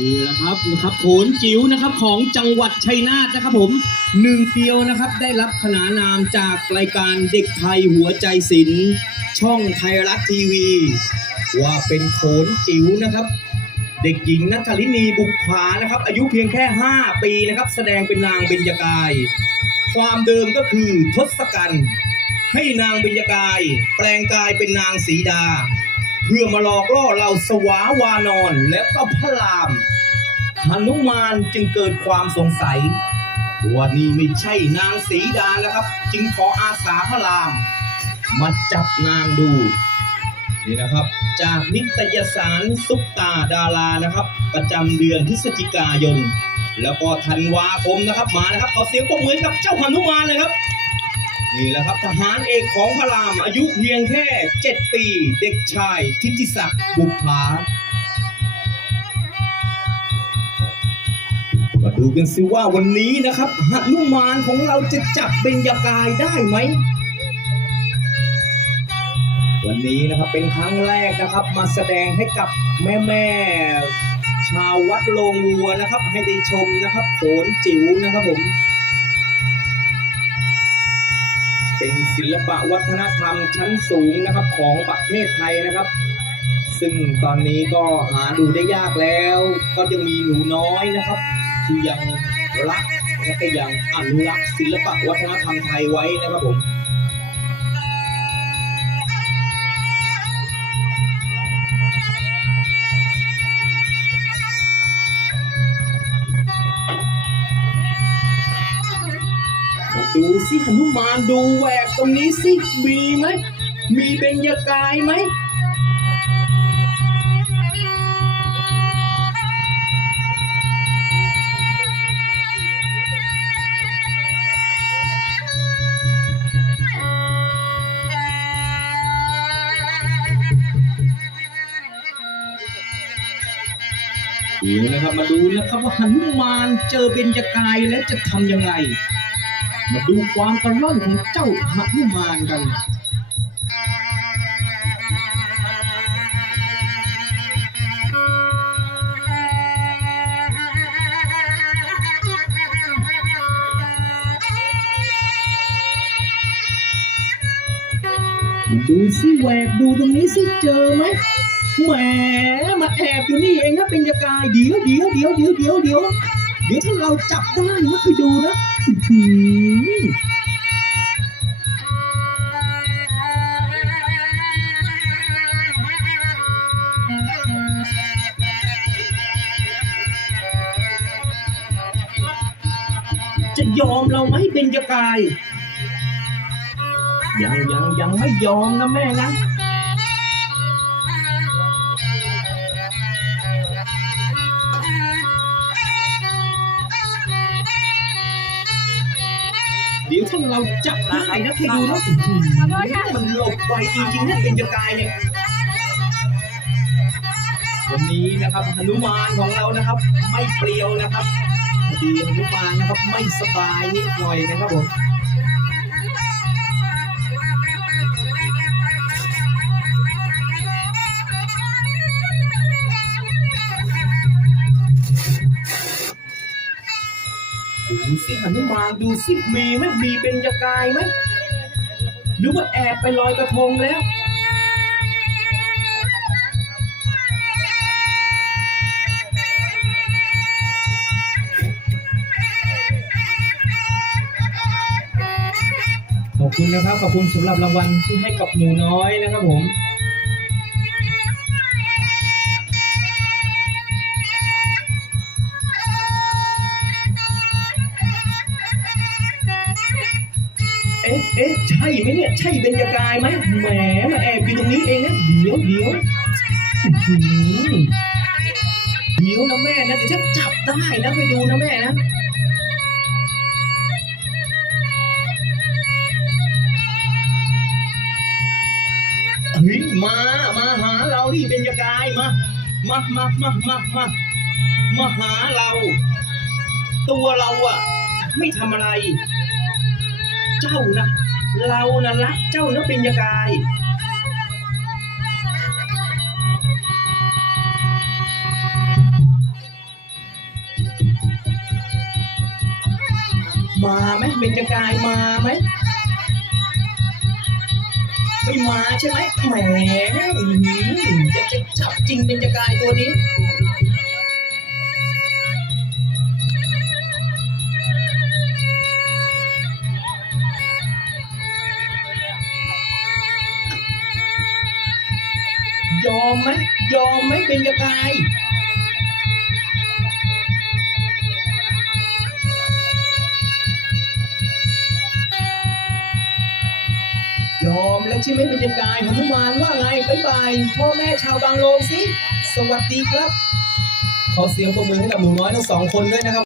นี่แหละครับนะครับโขนจิ๋วนะครับของจังหวัดชัยนาทนะครับผมหนึ่งเดียวนะครับได้รับขนานนามจากรายการเด็กไทยหัวใจศิลป์ช่องไทยรัฐทีวี ว่าเป็นโขนจิ๋วนะครับ เด็กหญิงนัทลินีบุกผานะครับ อายุเพียงแค่ 5 ปีนะครับ แสดงเป็นนางเบญจกาย ความเดิมก็คือทศกัณฐ์ให้นางเบญจกาย แปลงกายเป็นนางสีดา เพื่อมาหลอกล่อเราสวาวานอนและก็พระรามหนุมานจึงเกิดความสงสัยว่านี่ไม่ใช่นางสีดาแล้วครับ จึงขออาสาพระราม มาจับนางดูนี่นะครับ จากนิตยสารซุปตาดารานะครับ ประจำเดือนพฤศจิกายน แล้วก็ธันวาคมนะครับมานะครับขอเสียงปรบมือกับเจ้าหนุมานเลยครับ นี่แหละครับทหารเอกของพระรามอายุเพียงแค่ 7 ปี เด็กชายทิติศักดิ์บุภามาดูกันสิว่าวันนี้นะครับหนุมานของเราจะจับเบญญากายได้ไหม วันนี้นะครับเป็นครั้งแรกนะครับ มาแสดงให้กับแม่แม่ชาววัดโรงวัวนะครับ ให้ได้ชมนะครับโขนจิ๋วนะครับผม เป็นศิลปะวัฒนธรรมชั้นสูงนะครับของประเทศไทยนะครับ ซึ่งตอนนี้ก็หาดูได้ยากแล้ว ก็ยังมีหนูน้อยนะครับ ที่ยังรักและก็ยังอนุรักษ์ศิลปะวัฒนธรรมไทยไว้นะครับผม ดูสิหนุมานดูแหวกตรงนี้สิมีไหมมีเบญญากายไหมเดี๋ยวนะครับมาดูนะครับว่าหนุมานเจอเบญจกายแล้วจะทำยังไง มาดูความกระล่อนของเจ้าหนุมานกันดูสิแหวกดูตรงนี้สิเจอไหมแหมมาแอบอยู่นี่เองนะเป็นยากายเดี๋ยวเดี๋ยวเดี๋ยวเดี๋ยวเดี๋ยวเดี๋ยว เดี๋ยวถ้าเราจับได้นะไปดูนะอื้อหือจะยอมเราไหมเป็นยากาย ยังยังยังไม่ยอมนะแม่นะ เดี๋ยวถ้าเราจับได้นะเคยดูแล้วมันหลบไวจริงๆนะเป็นจะกายเนี่ยวันนี้นะครับหนุมานของเรานะครับ ไม่เปรียวนะครับดีหนุมานนะครับไม่สบายนิดหน่อยนะครับผม ดูสิหนุมานดูสิมีไหมมีเป็นยากายไหมหรือว่าแอบไปลอยกระทงแล้วขอบคุณนะครับขอบคุณสำหรับรางวัลที่ให้กับหนูน้อยนะครับผม เอ๊ะใช่ไหมเนี่ย ใช่เบญจกายไหมแหมมาแอบอยู่ตรงนี้เองนะเดี๋ยวเดี๋ยวอื้อหือเดี๋ยวนะแม่นะเดี๋ยวฉันจับได้นะไปดูนะแม่นะเฮ้ยมามาหาเราดิเบญจกายมามามามามามามาหาเรา ตัวเราอะไม่ทำอะไร เจ้านะ เรานะรักเจ้านะเป็นยกาย มาไหมปัญญากายมาไหมไม่มาใช่ไหมแหมจะจับจริงปัญญากายตัวนี้ อมไหมยอมไหมเบญจกายยอมแล้วใช่ไหมเบญจกายหนุมานว่าไงบ๊ายบายพ่อแม่ชาวบางโลงสิ สวัสดีครับ ขอเสียงปรบมือให้กับหนูน้อยทั้งสองคนด้วยนะครับ